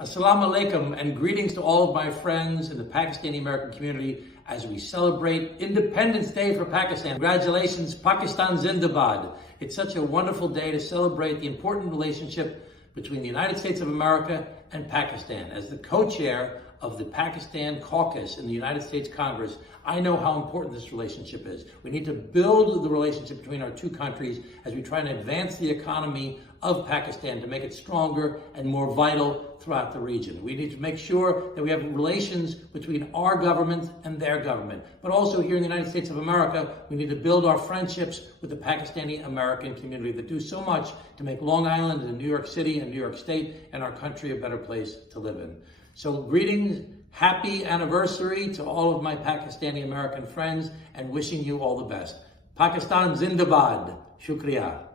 Assalamu alaikum and greetings to all of my friends in the Pakistani American community as we celebrate Independence Day for Pakistan. Congratulations, Pakistan Zindabad. It's such a wonderful day to celebrate the important relationship between the United States of America and Pakistan. As the co-chair of the Pakistan caucus in the United States Congress, I know how important this relationship is. We need to build the relationship between our two countries as we try and advance the economy of Pakistan to make it stronger and more vital throughout the region. We need to make sure that we have relations between our government and their government. But also here in the United States of America, we need to build our friendships with the Pakistani American community that do so much to make Long Island and New York City and New York State and our country a better place to live in. So greetings, happy anniversary to all of my Pakistani American friends, and wishing you all the best. Pakistan Zindabad. Shukriya.